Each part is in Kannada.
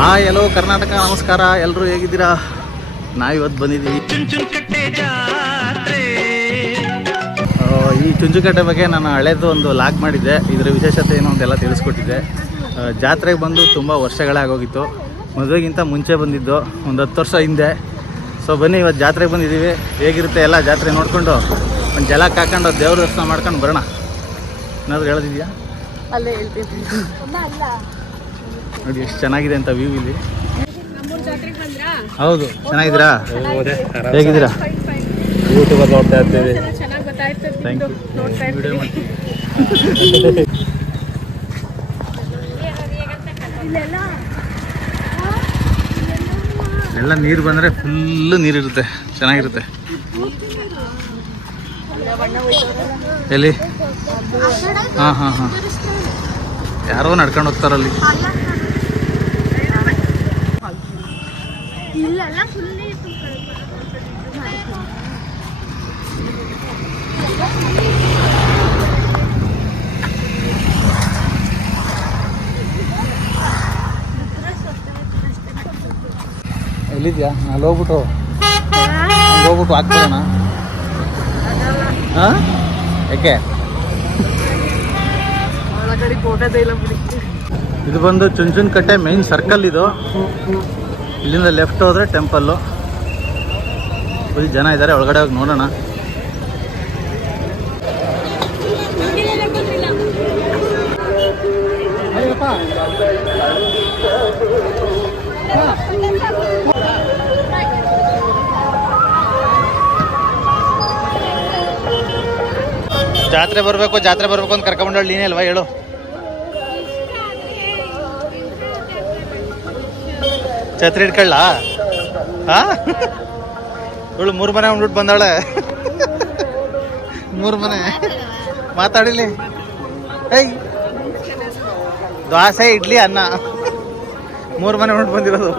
ಹಾಯ್ ಎಲ್ಲೋ ಕರ್ನಾಟಕ, ನಮಸ್ಕಾರ ಎಲ್ಲರೂ ಹೇಗಿದ್ದೀರಾ? ನಾವು ಇವತ್ತು ಬಂದಿದ್ದೀವಿ. ಈ ಚುಂಚುಕಟ್ಟೆ ಬಗ್ಗೆ ನಾನು ಹಳೇದು ಒಂದು ಲಾಗ್ ಮಾಡಿದ್ದೆ. ಇದರ ವಿಶೇಷತೆ ಏನು ಅಂತೆಲ್ಲ ತಿಳಿಸ್ಕೊಟ್ಟಿದ್ದೆ. ಜಾತ್ರೆಗೆ ಬಂದು ತುಂಬ ವರ್ಷಗಳೇ ಆಗೋಗಿತ್ತು ಮದುವೆಗಿಂತ ಮುಂಚೆ ಬಂದಿದ್ದು ಒಂದು ಹತ್ತು ವರ್ಷ ಹಿಂದೆ. ಸೊ ಬನ್ನಿ ಇವತ್ತು ಜಾತ್ರೆಗೆ ಬಂದಿದ್ದೀವಿ. ಹೇಗಿರುತ್ತೆ ಎಲ್ಲ ಜಾತ್ರೆ ನೋಡಿಕೊಂಡು ಒಂದು ಜಲ ಹಾಕೊಂಡು ದೇವ್ರ ದರ್ಶನ ಮಾಡ್ಕೊಂಡು ಬರೋಣ. ಏನಾದರೂ ಹೇಳೋದಿದೆಯಾ? ಅಲ್ಲೇ ಹೇಳ್ತೀನಿ. ನೋಡಿ ಎಷ್ಟು ಚೆನ್ನಾಗಿದೆ ಅಂತ ವ್ಯೂ ಇಲ್ಲಿ. ಹೌದು ಚೆನ್ನಾಗಿದ್ದೀರಾ? ಹೇಗಿದ್ದೀರಾ? ಯೂಟ್ಯೂಬಲ್ಲಿ ನೋಡ್ತಾ ಇರ್ತೀವಿ. ಚೆನ್ನಾಗಿ ಗೊತ್ತಾಯ್ತು ಥ್ಯಾಂಕ್ ಯು ಎಲ್ಲ ನೀರು ಬಂದರೆ ಫುಲ್ಲು ನೀರಿರುತ್ತೆ. ಚೆನ್ನಾಗಿರುತ್ತೆ. ಎಲ್ಲಿ? ಹಾಂ ಹಾಂ ಹಾಂ. ಯಾರೋ ನಡ್ಕೊಂಡು ಹೋಗ್ತಾರಲ್ಲಿ. ಫುಲ್ ಇತ್ತು ಎಲ್ಲಿದ್ಯಾ? ಅಲ್ಲಿ ಹೋಗ್ಬಿಟ್ಟು. ಹೋಗ್ಬಿಟ್ಟು ಹಾಕ್ಬಿಡೋಣ ಹಾಂ? ಯಾಕೆ? ಇದು ಬಂದು ಚುಂಚುನ್ ಕಟ್ಟೆ ಮೇನ್ ಸರ್ಕಲ್ ಇದು. ಇಲ್ಲಿಂದ ಲೆಫ್ಟ್ ಹೋದ್ರೆ ಟೆಂಪಲ್ಲು ಫುಲ್ ಜನ ಇದ್ದಾರೆ ಒಳಗಡೆ ಹೋಗಿ ನೋಡೋಣ. ಜಾತ್ರೆ ಬರಬೇಕು ಜಾತ್ರೆ ಬರಬೇಕು ಅಂತ ಕರ್ಕೊಂಡೋಳು ನೀನೇ ಅಲ್ವಾ ಹೇಳು. ಛತ್ರಿ ಇಟ್ಕೊಳ್ಳ? ಹಾ? ಇವಳು ಮೂರು ಮನೆ ಉಂಡ್ಬಿಟ್ಟು ಬಂದಾಳೆ. ಮೂರು ಮನೆ. ಮಾತಾಡಿಲಿ. ಏಯ್. ದೋಸೆ, ಇಡ್ಲಿ, ಅನ್ನ. ಮೂರು ಮನೆ ಉಂಟು ಬಂದಿರೋದು.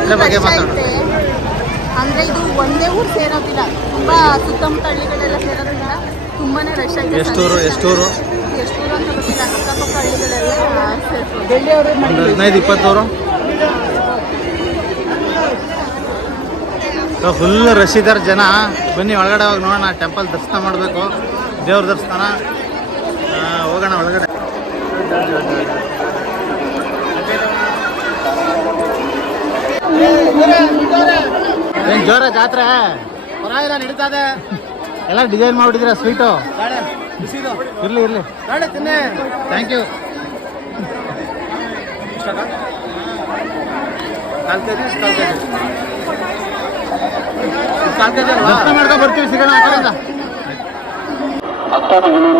ಜಾತ್ರೆ ಬಗ್ಗೆ ಮಾತಾಡೋಣ. ಮಾತಾಡು ಅಂದ್ರೆ ಇದು ಒಂದೇ ಊರು ಸೇರೋದಿಲ್ಲ. ತುಂಬಾ ಸುತ್ತಮುತ್ತ ಹಳ್ಳಿಗಳೆಲ್ಲ ಸೇರೋದಿಲ್ಲ ತುಂಬಾನೇ ರಶ್ ಆಗಿದೆ ಎಷ್ಟೂರು ಎಷ್ಟೂರು? ಎಷ್ಟೂರು ಅಂತ ಗೊತ್ತಿಲ್ಲ. ಅಕ್ಕಪಕ್ಕ ಹಳ್ಳಿಗಳೆಲ್ಲ ಒಂದು ಹದಿನೈದು ಇಪ್ಪತ್ತೂರು? ಫುಲ್ ರಶ್ ಇದ್ದಾರೆ ಜನ. ಬನ್ನಿ ಒಳಗಡೆ ಹೋಗಿ ನೋಡೋಣ. ಟೆಂಪಲ್ ದರ್ಶನ ಮಾಡಬೇಕು. ದೇವ್ರ ದರ್ಶನ. ಹೋಗೋಣ ಒಳಗಡೆ. ಏನ್ ಜೋರ ಜಾತ್ರೆ? ಪರವಾಗಿಲ್ಲ ನಡೀತದೆ ಎಲ್ಲ ಡಿಸೈನ್ ಮಾಡ್ಬಿಟ್ಟಿದ್ದೀರಾ ಸ್ವೀಟು ಇರ್ಲಿ ಇರ್ಲಿ. ಥ್ಯಾಂಕ್ ಯು ಮಾಡ್ಕೊಂಡು ಬರ್ತೀವಿ ಸಿಗೋಣ ಆ ಕಡೆಯಿಂದ.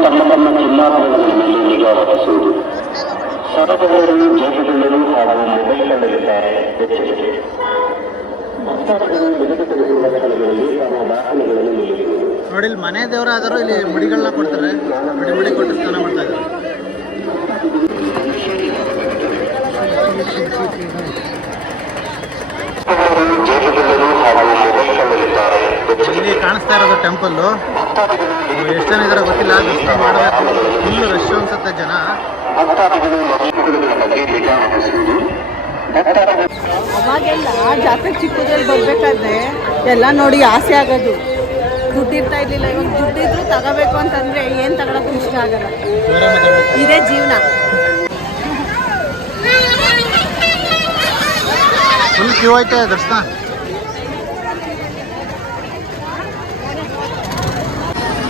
ತಮ್ಮ ತಮ್ಮ ಚಿನ್ನಾಭರಣಗಳ ಮೇಲೆ ನಿಗಾ ವಹಿಸುವುದು ಸರಬರಾಜು ಜೇಬುಗೊಳ್ಳಲು ಹಾಗೂ ಮೊಬೈಲ್ನಲ್ಲಿದ್ದಾರೆ. ಎಚ್ಚರಿಕೆ ನೋಡಿ ಇಲ್ಲಿ ಮನೆ ದೇವರಾದರೂ ಇಲ್ಲಿ ಮುಡಿಗಳನ್ನ ಕೊಡ್ತಾರೆ. ಮುಡಿ ಮುಡಿ ಕೊಟ್ಟು ಸ್ನಾನ ಮಾಡ್ತಾ ಇದ್ದಾರೆ. ಇಲ್ಲಿ ಕಾಣಿಸ್ತಾ ಇರೋದು ಟೆಂಪಲ್ಲು ಎಷ್ಟು ಜನ ಇದಾರೆ ಗೊತ್ತಿಲ್ಲ ದರ್ಶನ ಮಾಡಬೇಕು. ಫುಲ್ ರಶ್ ಅನ್ಸುತ್ತೆ ಜನ. ಅವಾಗೆಲ್ಲ ಜಾತ್ರೆ ಚಿಕ್ಕದ್ರಲ್ಲಿ ಬರ್ಬೇಕಾದ್ರೆ ಎಲ್ಲ ನೋಡಿ ಆಸೆ ಆಗೋದು. ದುಡ್ಡು ಇರಲಿಲ್ಲ ಇರ್ಲಿಲ್ಲ ಇವಾಗ ದುಡ್ಡಿದ್ರು ತಗೋಬೇಕು ಅಂತಂದ್ರೆ ಏನ್ ತಗೊಳಕ್ಕೂ ಇಷ್ಟ ಆಗಲ್ಲ. ಇದೇ ಜೀವನ. ಫುಲ್ ಕ್ಯೂ ಐತೆ ದರ್ಶನ?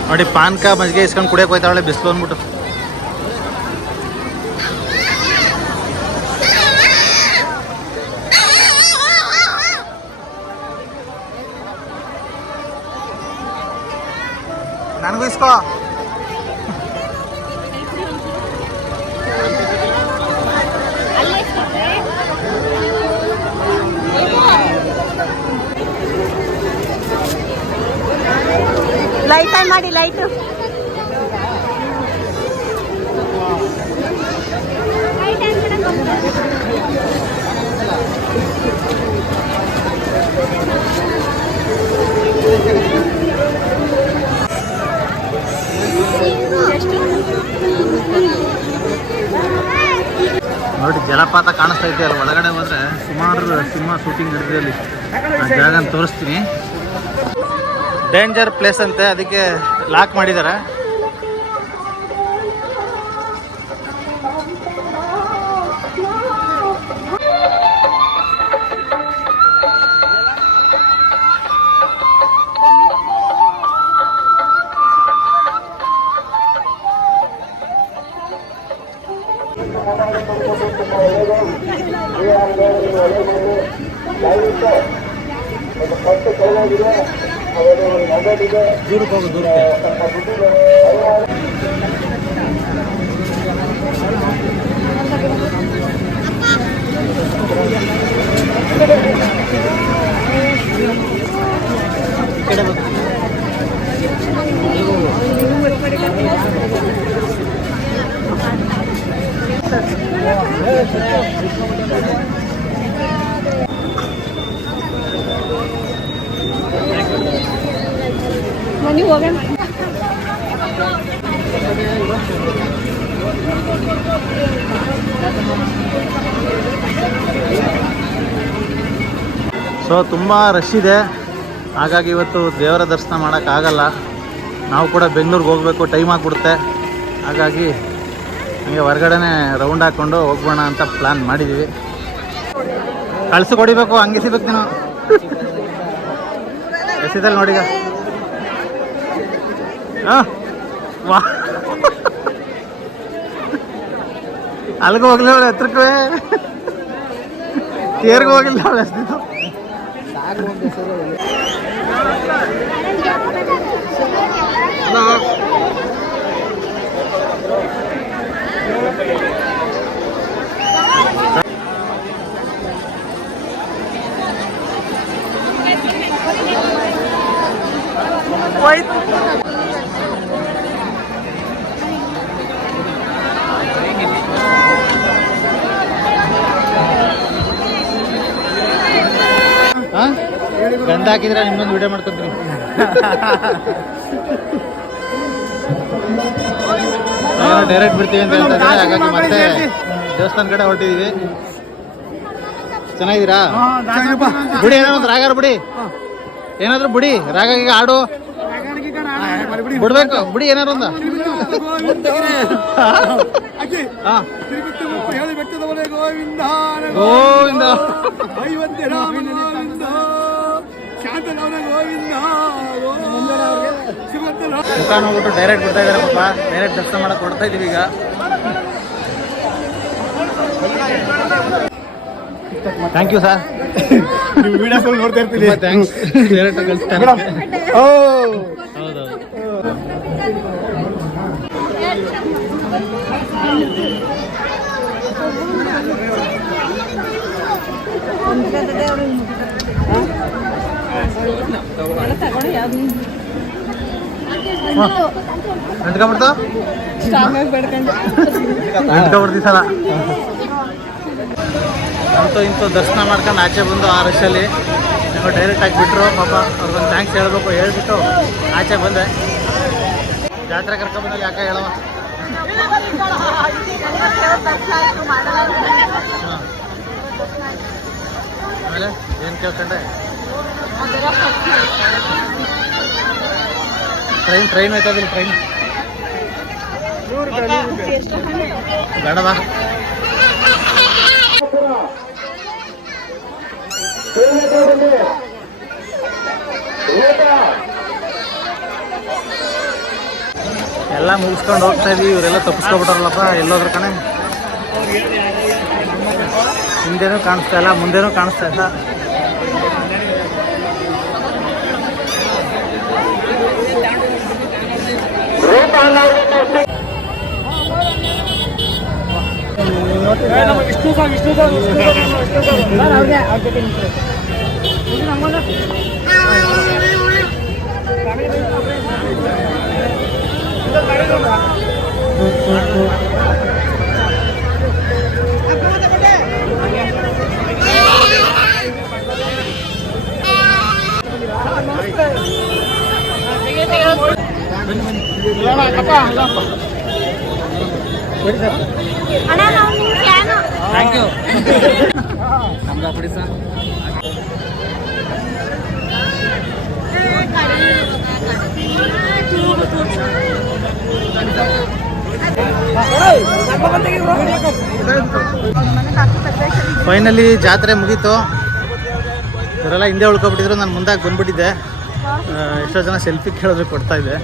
ನೋಡಿ ಪಾನ್ಕ ಮಜ್ಜಿಗೆ ಇಸ್ಕೊಂಡು ಕುಡಿಯೋಕೆ ಹೋಯ್ತಾವಳೆ ಬಿಸಿಲು ಅಂದ್ಬಿಟ್ಟು. ನನಗೂ ಇಸ್ಕೋ. ಲೈಟ್ ಆನ್ ಮಾಡಿ ಲೈಟ್ ನೋಡಿ ಜಲಪಾತ ಕಾಣಿಸ್ತಾ ಇದೆ ಅಲ್ಲಿ ಒಳಗಡೆ ಹೋದ್ರೆ ಸುಮಾರು ಸಿನಿಮಾ ಶೂಟಿಂಗ್ ಆ ಜಾಗ ತೋರಿಸ್ತೀನಿ. ಡೇಂಜರ್ ಪ್ಲೇಸ್ ಅಂತೆ, ಅದಕ್ಕೆ ಲಾಕ್ ಮಾಡಿದ್ದಾರೆ. ದೂರಕ್ಕೆ ಹೋಗು ದೂರಕ್ಕೆ. ಈ ಹೋಗೋಣ ಸೊ ತುಂಬ ರಶ್ ಇದೆ. ಹಾಗಾಗಿ ಇವತ್ತು ದೇವರ ದರ್ಶನ ಮಾಡೋಕ್ಕಾಗಲ್ಲ ನಾವು ಕೂಡ ಬೆಂಗಳೂರಿಗೆ ಹೋಗಬೇಕು ಟೈಮ್ ಆಗಿಬಿಡುತ್ತೆ. ಹಾಗಾಗಿ ಹಂಗೆ ಹೊರಗಡೆನೆ ರೌಂಡ್ ಹಾಕ್ಕೊಂಡು ಹೋಗ್ಬೋಣ ಅಂತ ಪ್ಲ್ಯಾನ್ ಮಾಡಿದ್ದೀವಿ ಕಳ್ಸಿ ಕೊಡಿಬೇಕು ಹಂಗೆ ಸಿಗ್ಬೇಕು ನೀನು ಎಸಿದಲ್ಲಿ ನೋಡಿಗ? ಹಾಂ ವಾ ಅಲ್ಲಿಗೆ ಹೋಗ್ಲಿ ಅವಳು ಹತ್ರಕ್ಕೆ ತೇರ್ಗೆ ಹೋಗಿಲ್ಲ ಅವಳು ಎಷ್ಟಿದ್ದು ಹಾಂ ಹಾಕಿದ್ರೆ ನಿಮ್ಮೊಂದು ವಿಡಿಯೋ ಮಾಡ್ಕೊತೀನಿ. ಡೈರೆಕ್ಟ್ ಬಿಡ್ತೀವಿ ಅಂತ ಹೇಳ್ತಾರೆ. ಹಾಗಾಗಿ ಮತ್ತೆ ದೇವಸ್ಥಾನ ಕಡೆ ಹೊರಟಿದೀವಿ. ಚೆನ್ನಾಗಿದ್ದೀರಾ? ಬಿಡಿ ಏನಾದ್ರು ರಾಗಾರ ಬಿಡಿ. ಏನಾದ್ರು ಬಿಡಿ ರಾಗ ಈಗ ಆಡು ಬಿಡ್ಬೇಕು ಬಿಡಿ ಏನಾರು ಒಂದ. ಗೋವಿಂದ ಗೋವಿಂದ ಶ್ರೀಮಂತ ಮುಖ ಡೈರೆಕ್ಟ್ ಬಿಡ್ತಾ ಇದಾರೆ ಪಾಪ. ಡೈರೆಕ್ಟ್ ದರ್ಶನ ಮಾಡಕ್ ಕೊಡ್ತಾ ಇದೀವಿ ಈಗ. ಥ್ಯಾಂಕ್ ಯು ಸರ್ ವಿಡಿಯೋಸ್ ನೋಡ್ತಾ ಇರ್ತೀವಿ ಥ್ಯಾಂಕ್ಸ್ ಡೈರೆಕ್ಟ್ ಓ. ಅಂಟ್ಕೊಂಡ್ಬಿಡ್ತು ಅಂಟ್ಕೊಂಡ್ಬಿಡ್ತೀವಿ ಸಲ. ಅಂತೂ ಇಂತೂ ದರ್ಶನ ಮಾಡ್ಕೊಂಡು ಆಚೆ ಬಂದು ಆ ರಶಲ್ಲಿ ನೀವು ಡೈರೆಕ್ಟ್ ಆಗಿ ಬಿಟ್ಟರು ಪಾಪ ಅವ್ರಿಗೊಂದು ಥ್ಯಾಂಕ್ಸ್ ಹೇಳ್ಬೇಕು ಹೇಳ್ಬಿಟ್ಟು ಆಚೆ ಬಂದೆ. ಜಾತ್ರೆ ಕರ್ಕೊಂಡ್ಬಂದಲ್ಲಿ ಯಾಕೆ ಹೇಳವ ಹಾಂ. ಆಮೇಲೆ ಏನು ಕೇಳ್ಕೊಂಡೆ? ಟ್ರೈನ್ ಟ್ರೈನ್ ಆಯ್ತದಿಲ್ಲ ಟ್ರೈನ್ ಬೇಡವಾ ಎಲ್ಲ ಮುಗಿಸ್ಕೊಂಡು ಹೋಗ್ತಾ ಇದೀವಿ, ಇವರೆಲ್ಲ ತಪ್ಪಿಸ್ಕೊಬಿಟ್ರಲ್ಲಪ್ಪ ಎಲ್ಲೋದ್ರ ಕಣೆ. ಹಿಂದೆನೂ ಕಾಣಿಸ್ತಾ ಇಲ್ಲ, ಮುಂದೆನೂ ಕಾಣಿಸ್ತಾ ಇಲ್ಲ. ವಿಷ್ಣು ಸಾ ವಿಷ್ಣು ಸಾ ವಿಷ್ಣು ಅಣ್ಣ ನಾವು ನಿಮ್ಮ ಫ್ಯಾನು ಥ್ಯಾಂಕ್ ಯು ನಮ್ದು ಕೊಡಿ ಸರ್. ಫೈನಲಿ ಜಾತ್ರೆ ಮುಗೀತು. ಇವರೆಲ್ಲ ಹಿಂದೆ ಉಳ್ಕೊಬಿಟ್ಟಿದ್ರು ನಾನು ಮುಂದಾಗಿ ಬಂದ್ಬಿಟ್ಟಿದ್ದೆ. ಎಷ್ಟೋ ಜನ ಸೆಲ್ಫಿ ಕೇಳಿದ್ರೆ ಕೊಡ್ತಾ ಇದ್ದೆ.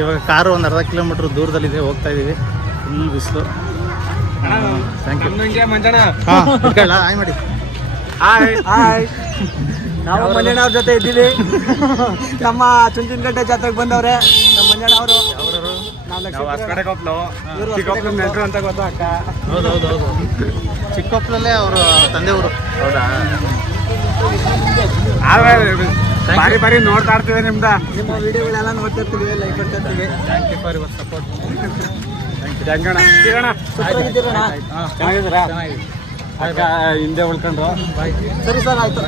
ಇವಾಗ ಕಾರು ಒಂದು ಅರ್ಧ ಕಿಲೋಮೀಟ್ರ್ ದೂರದಲ್ಲಿದೆ ಹೋಗ್ತಾ ಇದ್ದೀವಿ ಫುಲ್ ಬಿಸಿಲು. Thank you Manjanna. ಹಾಂ ಇಟ್ಕೊಳ್ಳ ಆಯ್ ಮಾಡಿ. ಹಾಯ್. ಹಾಯ್. ನಾವು ಮಂಜಣ್ಣ ಅವ್ರ ಜೊತೆ ಇದ್ದೀವಿ. ನಮ್ಮ ಚುಂಚನಕಟ್ಟೆ ಜಾತ್ರೆಗೆ ಬಂದವ್ರೆ. ನಮ್ಮ ಮಂಜಣ್ಣ ಅವರು. ನಾವು ಹೊಸಕಡೆ ಕೊಪ್ಪಲು ಚಿಕ್ಕಪ್ಪನ ನೆಂಟರು ಅಂತ ಗೊತ್ತಾ ಅಕ್ಕ? ಹೌದು ಹೌದು ಹೌದು ಚಿಕ್ಕಪ್ಪಲಲ್ಲೇ ಅವರು ತಂದೆ ಊರು ಹೌದಾ ಬಾರಿ ಬಾರಿ ನೋಡ್ತಾ ಇರ್ತೀವಿ ನಿಮ್ದ. ನಿಮ್ಮ ವಿಡಿಯೋಗಳೆಲ್ಲ ನೋಡ್ತಾ ಇರ್ತೀವಿ ಲೈಕ್ ಮಾಡ್ತಾ ಇರ್ತೀವಿ. Thank you for your support ಹೆಂಗಣ ಹಾಂ ಚೆನ್ನಾಗಿದ್ದೀರಾ? ಚೆನ್ನಾಗಿದೆ. ಅಕ್ಕ ಹಿಂದೆ ಉಳ್ಕೊಂಡ್ರು. ಬಾಯ್ ಸರಿ ಸರ್ ಆಯ್ತು.